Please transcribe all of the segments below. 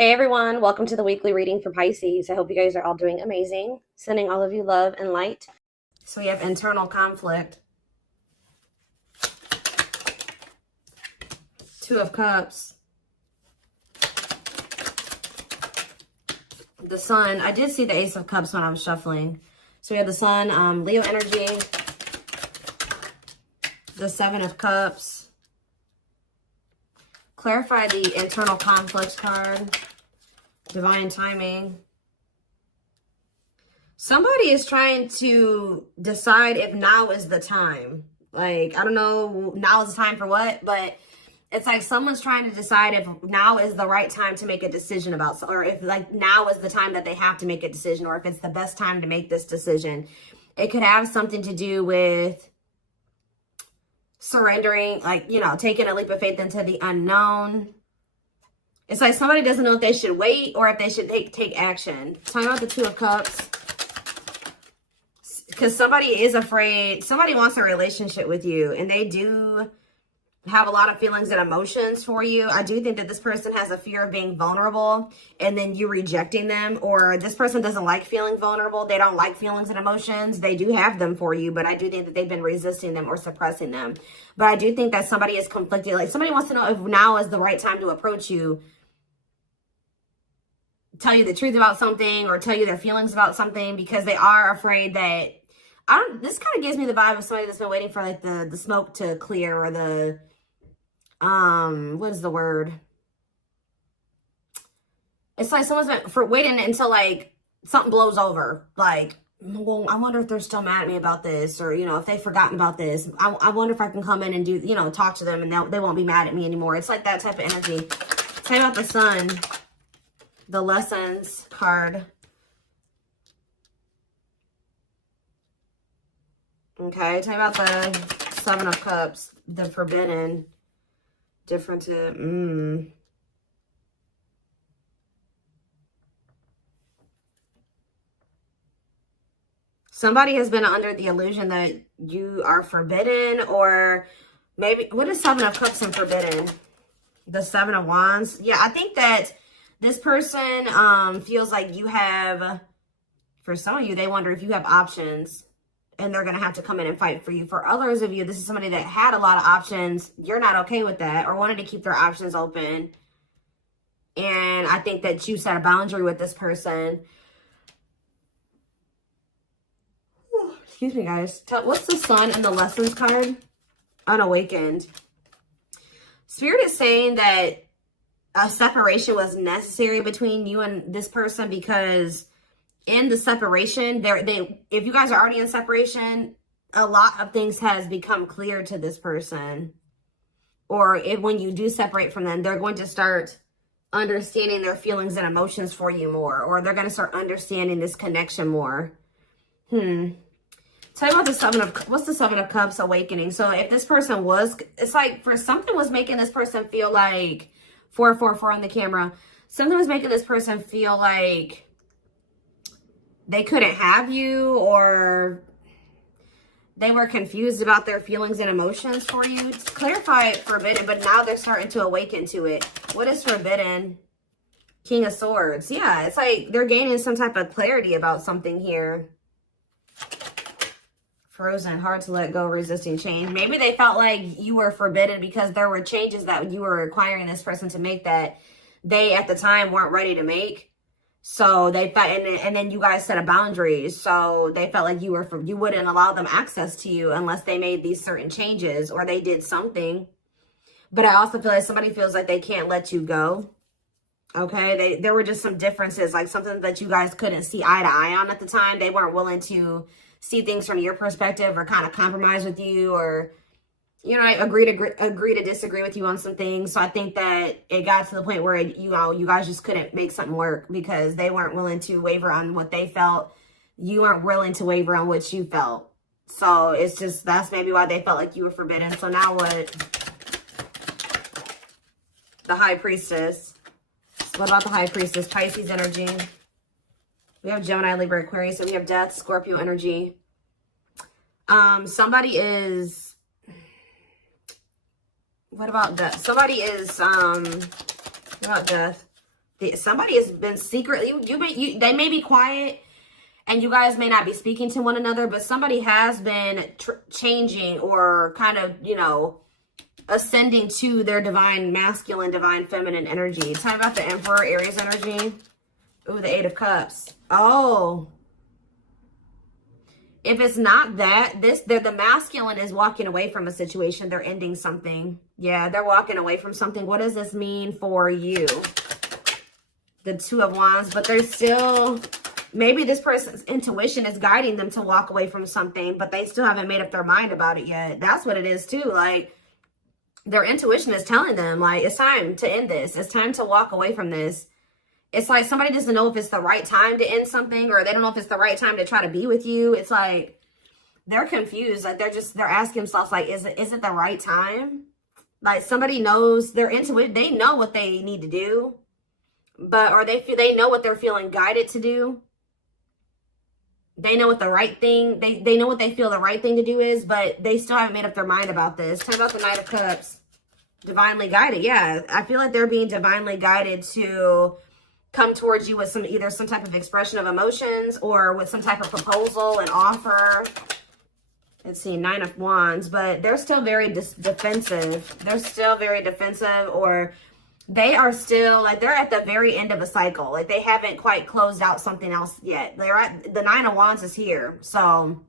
Hey everyone, welcome to the weekly reading for Pisces. I hope you guys are all doing amazing. Sending all of you love and light. So we have internal conflict. Two of Cups. The Sun. I did see the Ace of Cups when I was shuffling. So we have the Sun, Leo energy. The Seven of Cups. Clarify the internal conflict card. Divine timing. Somebody is trying to decide if now is the time. Like, I don't know, now is the time for what, but it's like someone's trying to decide if now is the right time to make a decision about, or if like now is the time that they have to make a decision, or if it's the best time to make this decision. It could have something to do with surrendering, like, you know, taking a leap of faith into the unknown. It's like somebody doesn't know if they should wait or if they should take action. Talking about the Two of Cups. Because somebody is afraid. Somebody wants a relationship with you. And they do have a lot of feelings and emotions for you. I do think that this person has a fear of being vulnerable and then you rejecting them. Or this person doesn't like feeling vulnerable. They don't like feelings and emotions. They do have them for you. But I do think that they've been resisting them or suppressing them. But I do think that somebody is conflicted. Like somebody wants to know if now is the right time to approach you. Tell you the truth about something or tell you their feelings about something because they are afraid that this kind of gives me the vibe of somebody that's been waiting for like the smoke to clear or the what is the word? It's like someone's been waiting until like something blows over. Like, well, I wonder if they're still mad at me about this, or you know, if they've forgotten about this. I wonder if I can come in and do, you know, talk to them and they won't be mad at me anymore. It's like that type of energy. Tell me about the Sun. The Lessons card. Okay, tell me about the Seven of Cups. The Forbidden. Different. Somebody has been under the illusion that you are forbidden, or maybe, what is Seven of Cups and Forbidden? The Seven of Wands. Yeah, I think that this person feels like you have, for some of you, they wonder if you have options and they're going to have to come in and fight for you. For others of you, this is somebody that had a lot of options. You're not okay with that or wanted to keep their options open. And I think that you set a boundary with this person. Excuse me, guys. What's the Sun and the Lessons card? Unawakened. Spirit is saying that a separation was necessary between you and this person because in the separation, if you guys are already in separation, a lot of things has become clear to this person. Or when you do separate from them, they're going to start understanding their feelings and emotions for you more, or they're going to start understanding this connection more. Tell me about the what's the Seven of Cups awakening? So if this person was, it's like for something was making this person feel like 444 on the camera. Something was making this person feel like they couldn't have you, or they were confused about their feelings and emotions for you. Clarify Forbidden, but now they're starting to awaken to it. What is Forbidden? King of Swords. Yeah, it's like they're gaining some type of clarity about something here. Frozen, hard to let go, resisting change. Maybe they felt like you were forbidden because there were changes that you were requiring this person to make that they at the time weren't ready to make. So they felt, and then you guys set a boundary. So they felt like you wouldn't allow them access to you unless they made these certain changes or they did something. But I also feel like somebody feels like they can't let you go. Okay, there were just some differences, like something that you guys couldn't see eye to eye on at the time. They weren't willing to see things from your perspective or kind of compromise with you, or, you know, agree to disagree with you on some things. So I think that it got to the point where, you know, you guys just couldn't make something work because they weren't willing to waver on what they felt. You weren't willing to waver on what you felt. So it's just, that's maybe why they felt like you were forbidden. So now what? The High Priestess. What about the High Priestess? Pisces energy. We have Gemini, Libra, Aquarius, and we have Death, Scorpio energy. Somebody is, what about Death? Somebody is, what about Death? Somebody has been secretly, they may be quiet and you guys may not be speaking to one another, but somebody has been changing or kind of, you know, ascending to their divine masculine, divine feminine energy. Talk about the Emperor, Aries energy. Ooh, the Eight of Cups. Oh. If it's not that, the masculine is walking away from a situation. They're ending something. Yeah, they're walking away from something. What does this mean for you? The Two of Wands, but they're still, maybe this person's intuition is guiding them to walk away from something, but they still haven't made up their mind about it yet. That's what it is too. Like, their intuition is telling them, like, it's time to end this. It's time to walk away from this. It's like somebody doesn't know if it's the right time to end something, or they don't know if it's the right time to try to be with you. It's like they're confused. Like they're asking themselves, like, is it the right time? Like somebody knows, they're into it. They know what they need to do, but they know what they're feeling guided to do. They know what the right thing, they know what they feel the right thing to do is, but they still haven't made up their mind about this. Talk about the Knight of Cups. Divinely guided. Yeah, I feel like they're being divinely guided to come towards you with either some type of expression of emotions or with some type of proposal and offer. Let's see, Nine of Wands, but they're still very defensive. They're still very defensive, or they are still like they're at the very end of a cycle. Like they haven't quite closed out something else yet. They're at the Nine of Wands is here. So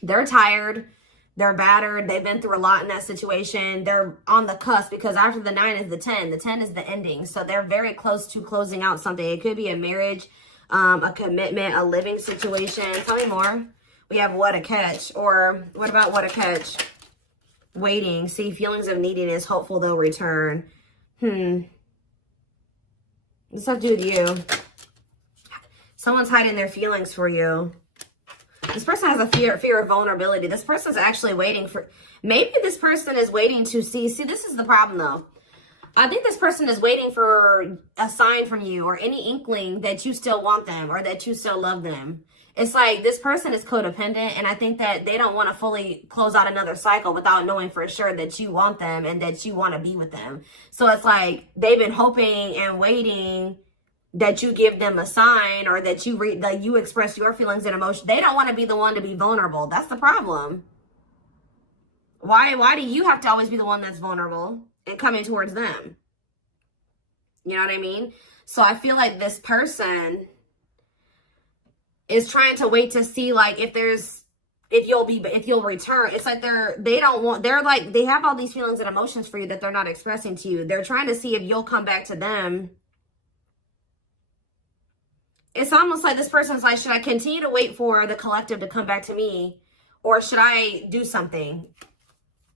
they're tired. They're battered. They've been through a lot in that situation. They're on the cusp because after the 9 is the 10. The 10 is the ending. So they're very close to closing out something. It could be a marriage, a commitment, a living situation. Tell me more. We have What a Catch. Or what about What a Catch? Waiting. See, feelings of neediness. Hopeful they'll return. What's that do with you? Someone's hiding their feelings for you. This person has a fear of vulnerability. This person's actually waiting for, maybe this person is waiting to see this is the problem though. I think this person is waiting for a sign from you or any inkling that you still want them or that you still love them. It's like this person is codependent, and I think that they don't want to fully close out another cycle without knowing for sure that you want them and that you want to be with them. So it's like they've been hoping and waiting that you give them a sign or that you express your feelings and emotions. They don't want to be the one to be vulnerable. That's the problem. Why do you have to always be the one that's vulnerable and coming towards them? You know what I mean? So I feel like this person is trying to wait to see like if you'll return. It's like they have all these feelings and emotions for you that they're not expressing to you. They're trying to see if you'll come back to them. It's almost like this person's like, should I continue to wait for the collective to come back to me, or should I do something?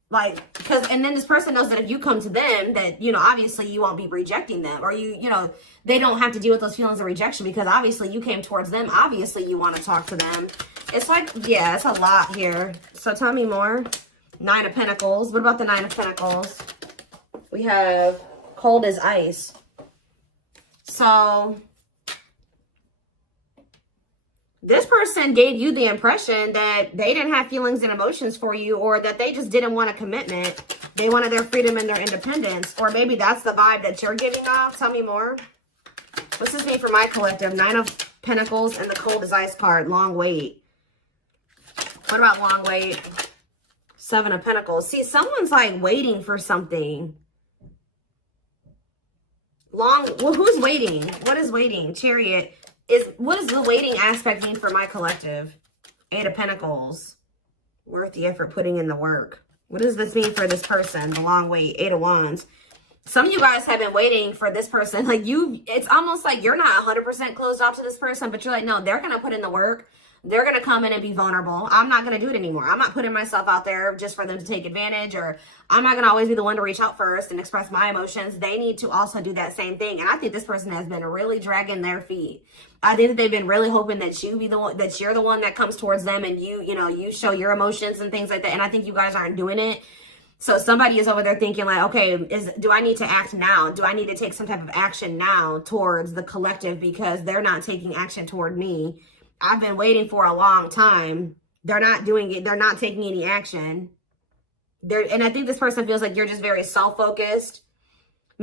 Like, and then this person knows that if you come to them, that, you know, obviously you won't be rejecting them, or you know, they don't have to deal with those feelings of rejection because obviously you came towards them. Obviously you want to talk to them. It's like, yeah, it's a lot here. So tell me more. Nine of Pentacles. What about the Nine of Pentacles? We have Cold as Ice. So this person gave you the impression that they didn't have feelings and emotions for you, or that they just didn't want a commitment. They wanted their freedom and their independence. Or maybe that's the vibe that you're giving off. Tell me more. What's this mean for my collective? Nine of Pentacles and the Cold as Ice card. Long wait. What about long wait? Seven of Pentacles. See, someone's like waiting for something. Well, who's waiting? What is waiting? Chariot. What does the waiting aspect mean for my collective? Eight of Pentacles. Worth the effort, putting in the work. What does this mean for this person? The long wait. Eight of Wands. Some of you guys have been waiting for this person. Like it's almost like you're not 100% closed off to this person, but you're like, no, they're going to put in the work. They're going to come in and be vulnerable. I'm not going to do it anymore. I'm not putting myself out there just for them to take advantage, or I'm not going to always be the one to reach out first and express my emotions. They need to also do that same thing. And I think this person has been really dragging their feet. I think that they've been really hoping that you're the one that comes towards them and you show your emotions and things like that. And I think you guys aren't doing it. So somebody is over there thinking like, okay, do I need to act now? Do I need to take some type of action now towards the collective because they're not taking action toward me? I've been waiting for a long time. They're not doing it. They're not taking any action. And I think this person feels like you're just very self-focused.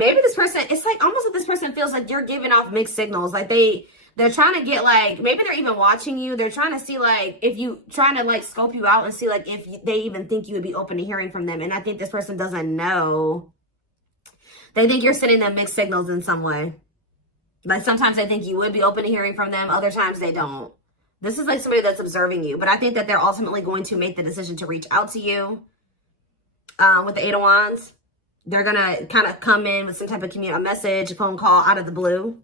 maybe this person, it's like almost like this person feels like you're giving off mixed signals. Like they're trying to get like, maybe they're even watching you. They're trying to see like, if you, trying to like scope you out and see like if they even think you would be open to hearing from them. And I think this person doesn't know. They think you're sending them mixed signals in some way. Like sometimes they think you would be open to hearing from them. Other times they don't. This is like somebody that's observing you. But I think that they're ultimately going to make the decision to reach out to you. With the Eight of Wands. They're going to kind of come in with some type of a message, a phone call out of the blue.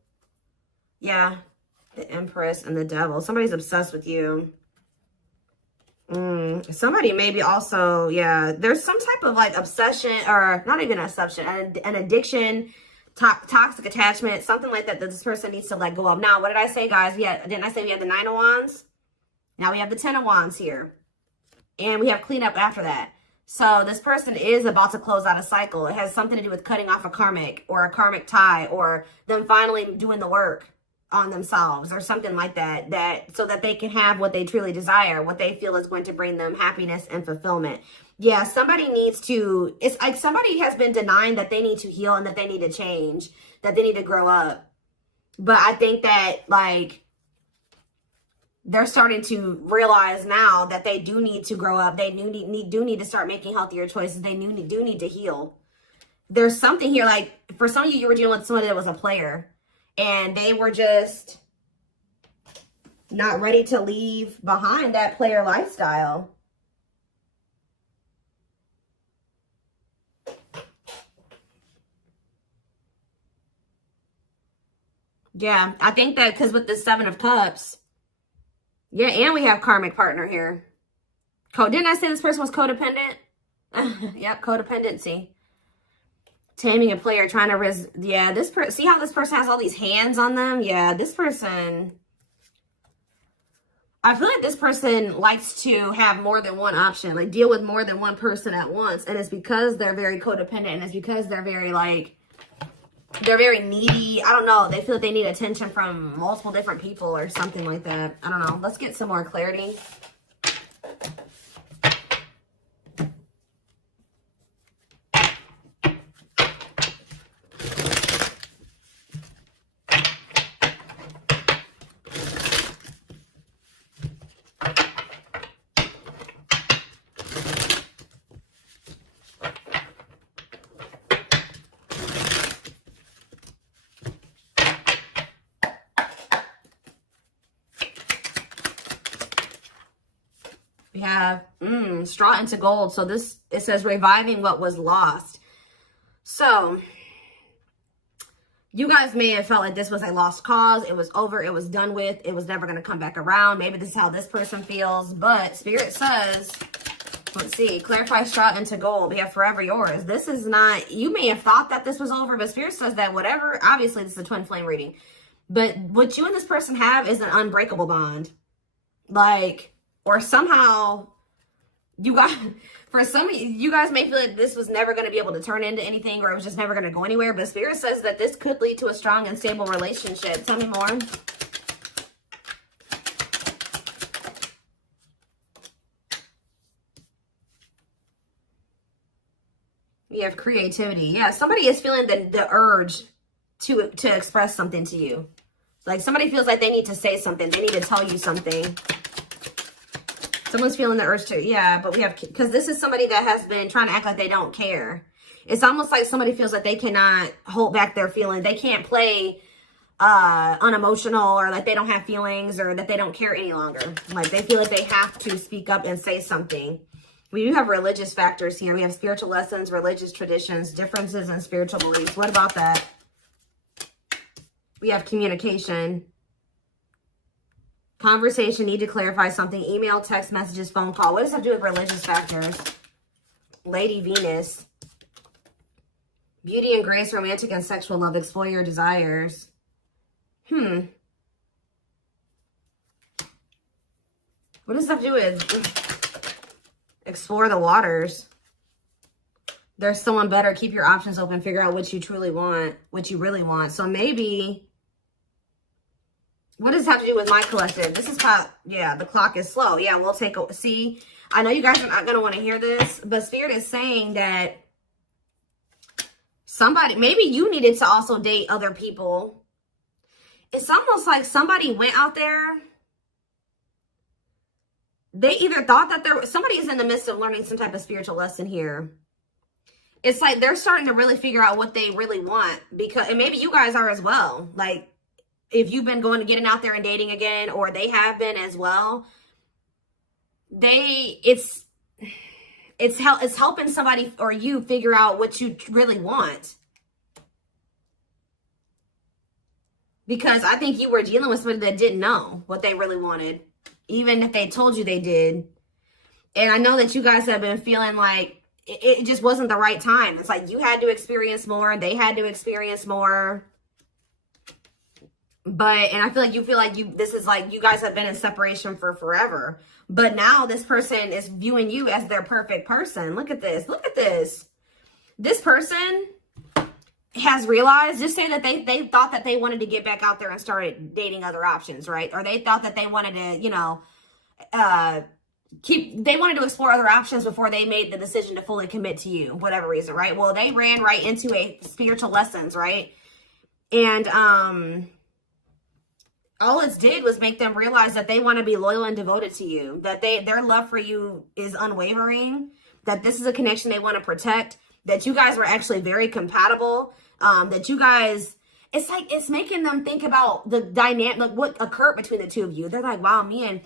Yeah. The Empress and the Devil. Somebody's obsessed with you. Somebody maybe also, yeah. There's some type of like obsession, or not even an obsession, an addiction, toxic attachment, something like that this person needs to let go of. Now, what did I say, guys? Didn't I say we had the Nine of Wands? Now we have the Ten of Wands here. And we have cleanup after that. So this person is about to close out a cycle. It has something to do with cutting off a karmic or a karmic tie, or them finally doing the work on themselves or something like that, so that they can have what they truly desire, what they feel is going to bring them happiness and fulfillment. Yeah, somebody needs to, it's like somebody has been denying that they need to heal and that they need to change, that they need to grow up. But I think that like they're starting to realize now that they do need to grow up. They do need to start making healthier choices. They do need to heal. There's something here, like for some of you, you were dealing with somebody that was a player and they were just not ready to leave behind that player lifestyle. Yeah, I think that because with the Seven of Cups, yeah, and we have karmic partner here. Didn't I say this person was codependent? Yep, codependency. Taming a player, trying to yeah, this person, see how this person has all these hands on them? Yeah, this person, I feel like this person likes to have more than one option, like deal with more than one person at once. And it's because they're very codependent, and it's because they're very like, they're very needy. I don't know. They feel like they need attention from multiple different people or something like that. I don't know. Let's get some more clarity. We have straw into gold. So this, it says reviving what was lost. So you guys may have felt like this was a lost cause. It was over. It was done with. It was never going to come back around. Maybe this is how this person feels. But Spirit says, let's see, clarify straw into gold. We have forever yours. This is not, you may have thought that this was over, but Spirit says that whatever, obviously this is a twin flame reading. But what you and this person have is an unbreakable bond. Like, or somehow you guys, for some, you guys may feel like this was never going to be able to turn into anything, or it was just never going to go anywhere. But Spirit says that this could lead to a strong and stable relationship. Tell me more. We have creativity. Yeah, somebody is feeling the urge to express something to you. Like somebody feels like they need to say something. They need to tell you something. Someone's feeling the urge to, yeah, but we have, because this is somebody that has been trying to act like they don't care. It's almost like somebody feels like they cannot hold back their feelings. They can't play unemotional, or like they don't have feelings, or that they don't care any longer. Like they feel like they have to speak up and say something. We do have religious factors here. We have spiritual lessons, religious traditions, differences in spiritual beliefs. What about that? We have communication. Conversation, need to clarify something. Email, text messages, phone call. What does that do with religious factors? Lady Venus. Beauty and grace, romantic and sexual love. Explore your desires. What does that do with explore the waters? There's someone better. Keep your options open. Figure out what you truly want, what you really want. So maybe, what does this have to do with my collective? This is how, yeah, the clock is slow. Yeah, we'll take a, see, I know you guys are not going to want to hear this, but Spirit is saying that Somebody, maybe you needed to also date other people. It's almost like somebody went out there. They either thought that somebody is in the midst of learning some type of spiritual lesson here. It's like they're starting to really figure out what they really want, because, and maybe you guys are as well. Like, if you've been getting out there and dating again, or they have been as well, it's helping somebody or you figure out what you really want. Because I think you were dealing with somebody that didn't know what they really wanted, even if they told you they did. And I know that you guys have been feeling like it just wasn't the right time. It's like you had to experience more. They had to experience more. But, and I feel like this is like you guys have been in separation for forever. But now this person is viewing you as their perfect person. Look at this. Look at this. This person has realized, just say that they thought that they wanted to get back out there and started dating other options, right? Or they thought that they wanted to, you know, they wanted to explore other options before they made the decision to fully commit to you, whatever reason, right? Well, they ran right into a spiritual lessons, right? And all it did was make them realize that they want to be loyal and devoted to you, that their love for you is unwavering, that this is a connection they want to protect, that you guys were actually very compatible, that you guys, it's like, it's making them think about the dynamic, like what occurred between the two of you. They're like, wow, me and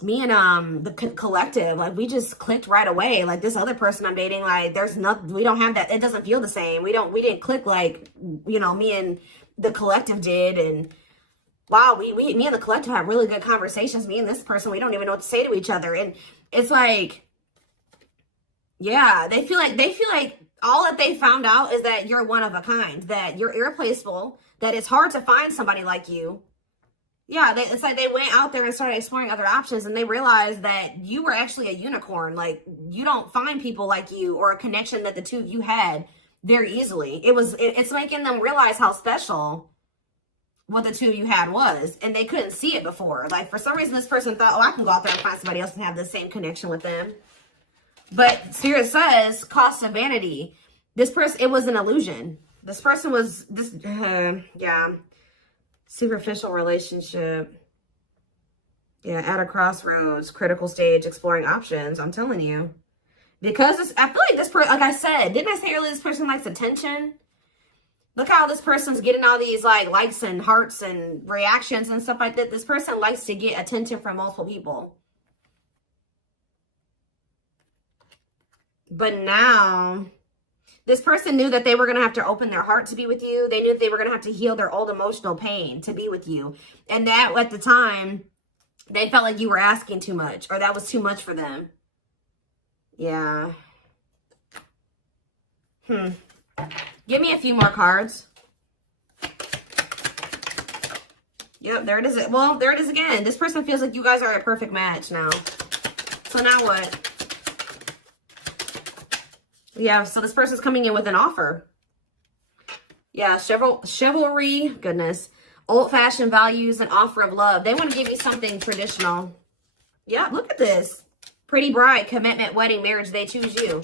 the collective, like, we just clicked right away. Like, this other person I'm dating, like, there's nothing, we don't have that, it doesn't feel the same. We didn't click like, you know, me and the collective did. And wow, me and the collective have really good conversations. Me and this person, we don't even know what to say to each other. And it's like, yeah, they feel like all that they found out is that you're one of a kind, that you're irreplaceable, that it's hard to find somebody like you. Yeah, it's like they went out there and started exploring other options, and they realized that you were actually a unicorn. Like, you don't find people like you, or a connection that the two of you had very easily. It's making them realize how special what the two of you had was, and they couldn't see it before. Like, for some reason, this person thought, oh, I can go out there and find somebody else and have the same connection with them. But Spirit says, cost of vanity. This person, it was an illusion. This person was, yeah, superficial relationship. Yeah, at a crossroads, critical stage, exploring options. I'm telling you. Because I feel like this person, like I said, didn't I say earlier, this person likes attention? Look how this person's getting all these like likes and hearts and reactions and stuff like that. This person likes to get attention from multiple people. But now, this person knew that they were going to have to open their heart to be with you. They knew that they were going to have to heal their old emotional pain to be with you. And that, at the time, they felt like you were asking too much, or that was too much for them. Yeah. Give me a few more cards. Yep, there it is. Well, there it is again. This person feels like you guys are a perfect match now. So now what? Yeah, so this person's coming in with an offer. Yeah, chivalry, goodness. Old-fashioned values, and offer of love. They want to give you something traditional. Yeah, look at this. Pretty bride, commitment, wedding, marriage, they choose you.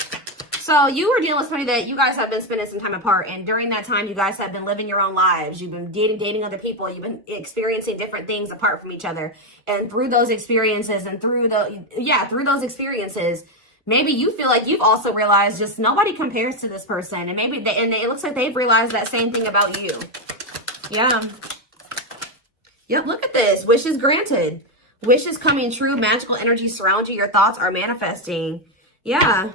So you were dealing with somebody that you guys have been spending some time apart. And during that time, you guys have been living your own lives. You've been dating other people. You've been experiencing different things apart from each other. And through those experiences and through those experiences, maybe you feel like you've also realized just nobody compares to this person. And maybe it looks like they've realized that same thing about you. Yeah. Yep, look at this. Wishes granted. Wishes coming true. Magical energy surround you. Your thoughts are manifesting. Yeah.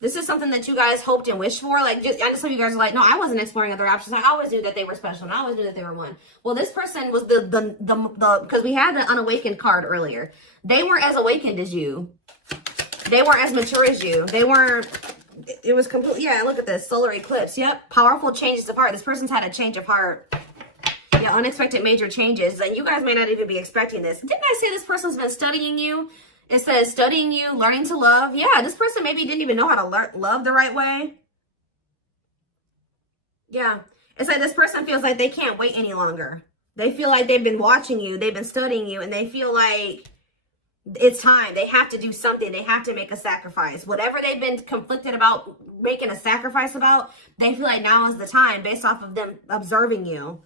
This is something that you guys hoped and wished for. Like, I know some of you guys are like, no, I wasn't exploring other options. I always knew that they were special, and I always knew that they were one. Well, this person was because we had the unawakened card earlier. They weren't as awakened as you. They weren't as mature as you. They weren't, it was completely, yeah, look at this, solar eclipse. Yep, powerful changes of heart. This person's had a change of heart. Yeah, unexpected major changes. And you guys may not even be expecting this. Didn't I say this person's been studying you? It says studying you, learning to love. Yeah, this person maybe didn't even know how to love the right way. Yeah, it's like this person feels like they can't wait any longer. They feel like they've been watching you, they've been studying you, and they feel like It's time. They have to do something. They have to make a sacrifice. Whatever they've been conflicted about making a sacrifice about, they feel like now is the time based off of them observing you.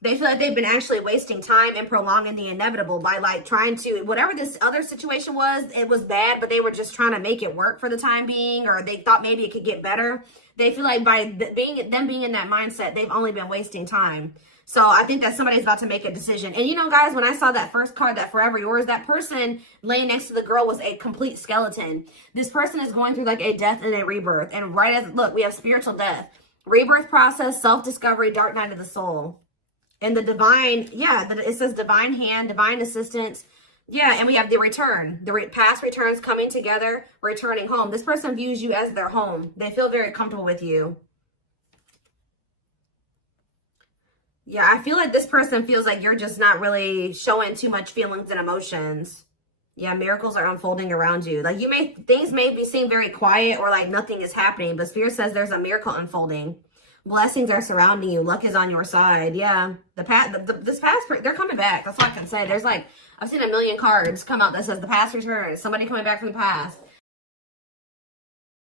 They feel like they've been actually wasting time and prolonging the inevitable by like trying to, whatever this other situation was, it was bad, but they were just trying to make it work for the time being, or they thought maybe it could get better. They feel like by being in that mindset, they've only been wasting time. So I think that somebody's about to make a decision. And you know, guys, when I saw that first card, that Forever Yours, that person laying next to the girl was a complete skeleton. This person is going through like a death and a rebirth. And right as, look, we have spiritual death, rebirth process, self-discovery, dark night of the soul. And the divine, yeah, it says divine hand, divine assistance. Yeah, and we have the return. The past returns coming together, returning home. This person views you as their home. They feel very comfortable with you. Yeah, I feel like this person feels like you're just not really showing too much feelings and emotions. Yeah, miracles are unfolding around you. Like things may seem very quiet or like nothing is happening, but Spirit says there's a miracle unfolding. Blessings are surrounding you. Luck is on your side. Yeah. They're coming back. That's all I can say. There's like, I've seen a million cards come out that says the past returns. Somebody coming back from the past.